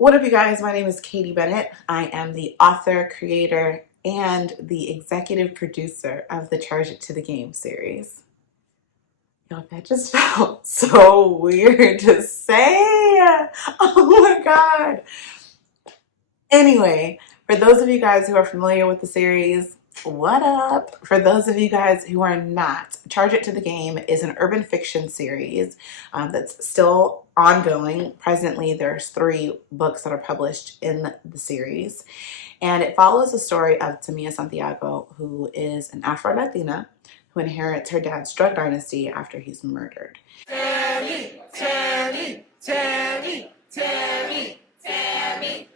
What up, you guys? My name is Katie Bennett. I am the author, creator, and the executive producer of the Charge It to the Game series. Yo, that just felt so weird to say. Oh my God. Anyway, for those of you guys who are familiar with the series, what up? For those of you guys who are not, Charge It to the Game is an urban fiction series that's still ongoing. Presently, there's 3 books that are published in the series, and it follows the story of Tamia Santiago, who is an Afro-Latina who inherits her dad's drug dynasty after he's murdered. Tammy, Tammy, Tammy, Tammy, Tammy.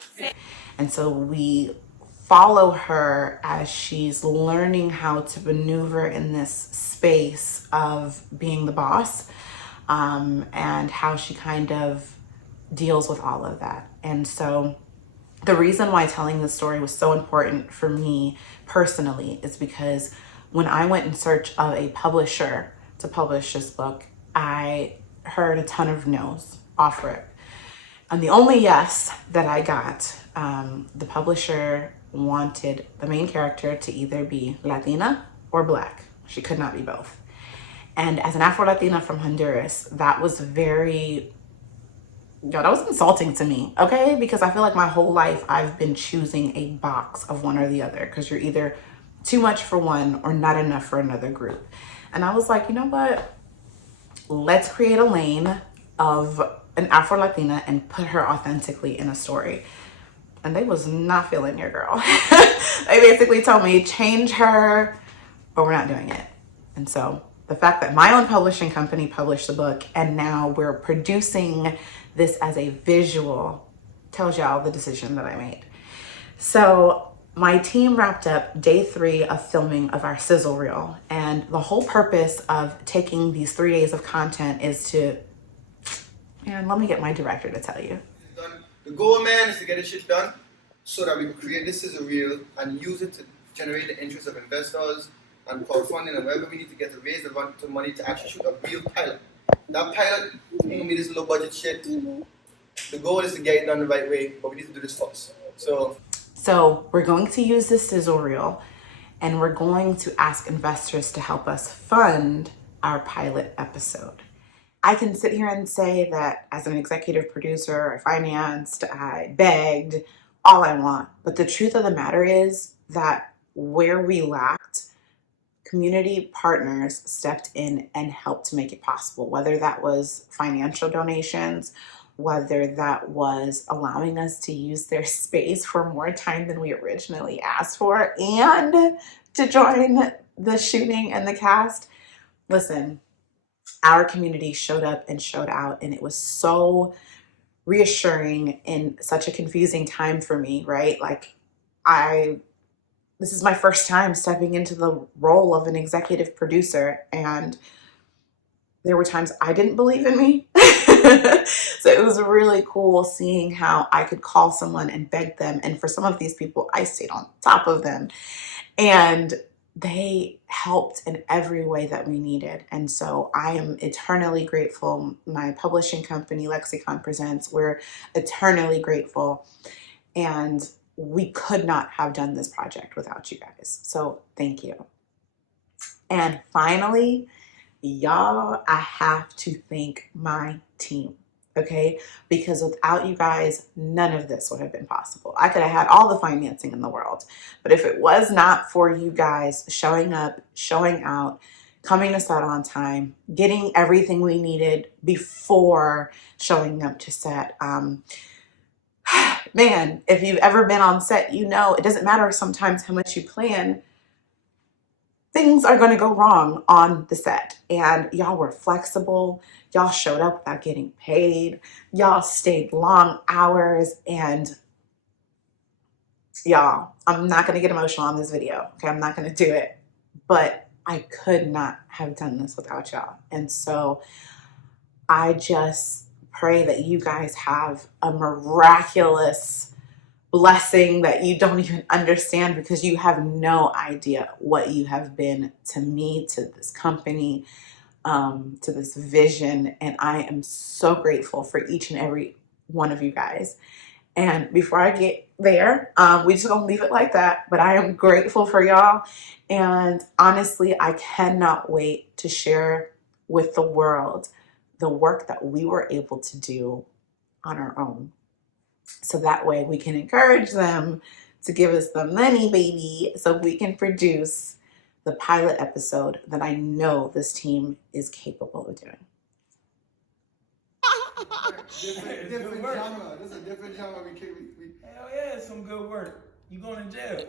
And so we follow her as she's learning how to maneuver in this space of being the boss, and how she kind of deals with all of that. And so the reason why telling this story was so important for me personally is because when I went in search of a publisher to publish this book, I heard a ton of no's off rip. And the only yes that I got, the publisher wanted the main character to either be Latina or Black. She could not be both. And as an Afro-Latina from Honduras, that was that was insulting to me, okay? Because I feel like my whole life I've been choosing a box of one or the other, because you're either too much for one or not enough for another group. And I was like, you know what? Let's create a lane of an Afro-Latina and put her authentically in a story. And they was not feeling your girl. They basically told me, change her or we're not doing it. And so the fact that my own publishing company published the book and now we're producing this as a visual tells y'all the decision that I made. So my team wrapped up day 3 of filming of our sizzle reel. And the whole purpose of taking these 3 days of content is to, and let me get my director to tell you. The goal, man, is to get this shit done so that we can create this sizzle reel and use it to generate the interest of investors and crowdfunding and wherever we need to get to raise the money to actually shoot a real pilot. That pilot ain't gonna be this low budget shit. The goal is to get it done the right way, but we need to do this first. So we're going to use this sizzle reel and we're going to ask investors to help us fund our pilot episode. I can sit here and say that as an executive producer, I financed, I begged, all I want. But the truth of the matter is that where we lacked, community partners stepped in and helped to make it possible, whether that was financial donations, whether that was allowing us to use their space for more time than we originally asked for, and to join the shooting and the cast. Listen, our community showed up and showed out, and it was so reassuring in such a confusing time for me, right? Like, this is my first time stepping into the role of an executive producer, and there were times I didn't believe in me. So it was really cool seeing how I could call someone and beg them. And for some of these people, I stayed on top of them. And they helped in every way that we needed. And so I am eternally grateful. My publishing company, Lexicon Presents, we're eternally grateful. And we could not have done this project without you guys. So thank you. And finally, y'all, I have to thank my team, okay? Because without you guys, none of this would have been possible. I could have had all the financing in the world, but if it was not for you guys showing up, showing out, coming to set on time, getting everything we needed before showing up to set, man, if you've ever been on set, you know it doesn't matter sometimes how much you plan, things are going to go wrong on the set. And y'all were flexible. Y'all showed up without getting paid. Y'all stayed long hours. And y'all, I'm not going to get emotional on this video. Okay, I'm not going to do it. But I could not have done this without y'all. And so I just pray that you guys have a miraculous blessing that you don't even understand, because you have no idea what you have been to me, to this company, to this vision. And I am so grateful for each and every one of you guys. And before I get there, we just gonna leave it like that. But I am grateful for y'all. And honestly, I cannot wait to share with the world the work that we were able to do on our own. So that way we can encourage them to give us the money, baby, so we can produce the pilot episode that I know this team is capable of doing. Different genre. This is a different genre. Hell yeah, it's some good work. You going to jail.